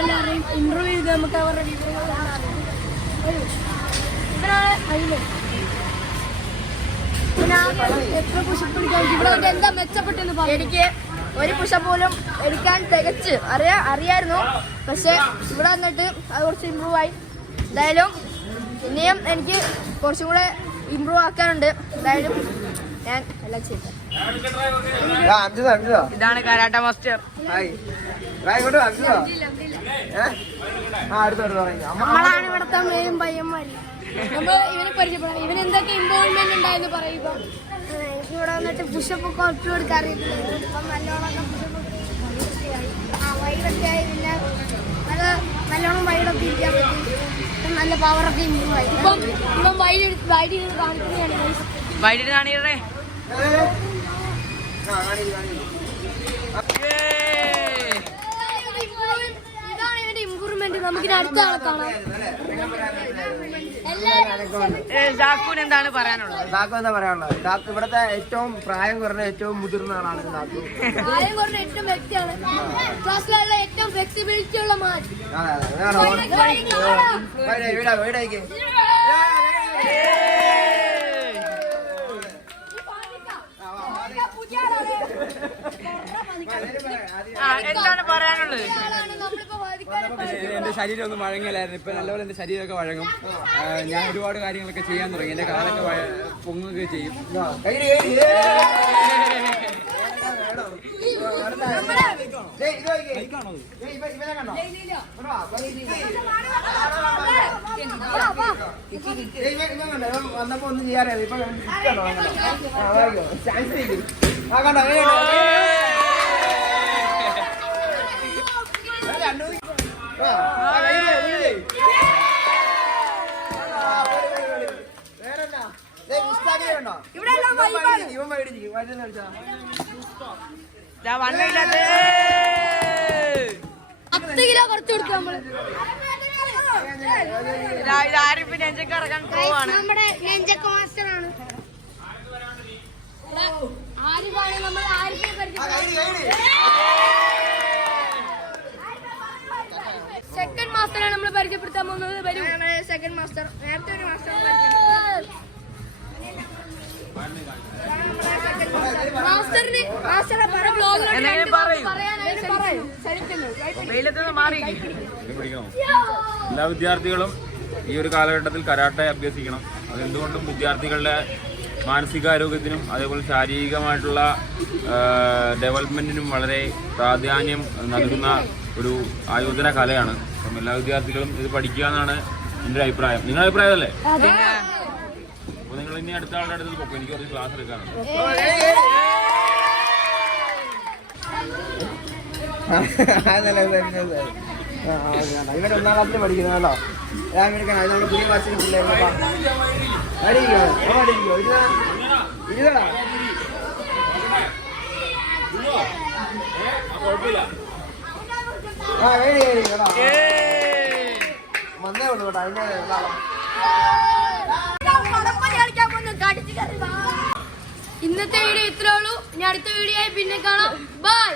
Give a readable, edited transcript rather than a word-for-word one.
എല്ലാവരെയും ഇന്റർവ്യൂ ചെയ്ത് നമുക്ക് അവരുടെ എത്ര പുഷപ്പ് എടുക്കാൻ ഇവിടെ എന്താ മെച്ചപ്പെട്ടെന്ന് പറഞ്ഞു. എനിക്ക് ഒരു പുഷപ്പ് പോലും എടുക്കാൻ തികച്ച് അറിയായിരുന്നു. പക്ഷെ ഇവിടെ വന്നിട്ട് അത് കുറച്ച് ഇമ്പ്രൂവ് ആയി. എന്തായാലും ഇനിയും എനിക്ക് കുറച്ചും കൂടെ ഇമ്പ്രൂവ് ആക്കാനുണ്ട്. എന്തായാലും ഞാൻ എല്ലാം ചെയ്തു. ഇതാണ് കരാട്ട മാസ്റ്റർ. നമ്മളാണ് ഇവിടുത്തെ മെയിൻ പയ്യന്മാര്. നമ്മൾ ഇവനെ പരിചയപ്പെടാം. ഇവന് എന്തൊക്കെ ഇൻവോൾവ്മെന്റ് ഉണ്ടായെന്ന് പറയുമ്പോ എനിക്ക് ഇവിടെ വന്നിട്ട് പുഷപ്പ് കുറച്ചു കൊടുക്കാൻ അറിയത്തില്ല. ഇപ്പം നല്ലോണം വൈഡൊക്കെ ആയി. പിന്നെ നല്ലോണം വൈഡൊക്കെ ഇരിക്കാൻ പറ്റി. നല്ല പവറൊക്കെ ഇമ്പ്രൂവ് ആയി. ഇപ്പം വൈഡ് കാണിക്കുന്നതാണ്. വൈകിട്ട് കാണിക്കണേ. ഇതാണ് ഇവന്റെ ഇമ്പ്രൂവ്മെന്റ്. നമുക്കിനി അടുത്ത ആളെ കാണാം. ജാക്കുവിന് എന്താണ് പറയാനുള്ളത്? ജാക്കു എന്താ പറയാനുള്ളത്? ജാക്കു ഇവിടുത്തെ ഏറ്റവും പ്രായം കുറഞ്ഞ ഏറ്റവും മുതിർന്ന ആളാണ് ജാക്കു. പ്രായം കുറഞ്ഞ ഏറ്റവും വ്യക്തിയാണ് ക്ലാസ്സിലുള്ള ഏറ്റവും ഫ്ലെക്സിബിലിറ്റി ഉള്ള മാൻ. എന്താണ് പറയാനുള്ളത്? എന്റെ ശരീരം ഒന്നും വഴങ്ങില്ലായിരുന്നു. ഇപ്പൊ നല്ലപോലെ എന്റെ ശരീരമൊക്കെ വഴങ്ങും. ഞാൻ ഒരുപാട് കാര്യങ്ങളൊക്കെ ചെയ്യാൻ തുടങ്ങി. എന്റെ കാലൊക്കെ പൊങ്ങുകയൊക്കെ ചെയ്യും. വന്നപ്പോ ഒന്നും ചെയ്യാറില്ല. ഇപ്പൊ ഇറക്കാൻ പോവാണ്. നമ്മുടെ നെഞ്ചക്ക മാസ്റ്ററാണ്. ആരിഫാണ് നമ്മൾ ആരിഫെ സെക്കൻഡ് മാസ്റ്ററാണ് നമ്മൾ പരിചയപ്പെടുത്താൻ പോകുന്നത്. വരും സെക്കൻഡ് മാസ്റ്റർ. നേരത്തെ ഒരു മാസ്റ്റർ മാസ്റ്ററിന് എല്ലാ വിദ്യാർത്ഥികളും ഈ ഒരു കാലഘട്ടത്തിൽ കരാട്ടെ അഭ്യസിക്കണം. അതെന്തുകൊണ്ടും വിദ്യാർത്ഥികളുടെ മാനസികാരോഗ്യത്തിനും അതേപോലെ ശാരീരികമായിട്ടുള്ള ഡെവലപ്മെന്റിനും വളരെ പ്രാധാന്യം നൽകുന്ന ഒരു ആയോധന കലയാണ്. അപ്പം എല്ലാ വിദ്യാർത്ഥികളും ഇത് പഠിക്കുക എന്നാണ് എൻ്റെ അഭിപ്രായം. നിങ്ങളുടെ അഭിപ്രായം അല്ലേ? അപ്പോൾ നിങ്ങൾ ഇനി അടുത്ത ആളുടെ അടുത്ത് പോക്കും. എനിക്ക് കുറച്ച് ക്ലാസ് എടുക്കാനുണ്ട്. ഇവൻ 1ാം ക്ലാസ്സിൽ പഠിക്കുന്നത് കേട്ടോ. ഞാൻ എടുക്കണം. അത് നമ്മുടെ പുതിയ ക്ലാസ്സിൽ പിള്ളേരുടാ. വന്നേ ഉള്ളൂ കേട്ടോ. അതിന്റെ ഇന്നത്തെ വീഡിയോ ഇത്രേ ഉള്ളൂ. ഇനി അടുത്ത വീഡിയോ ആയി പിന്നെ കാണാം. ബൈ.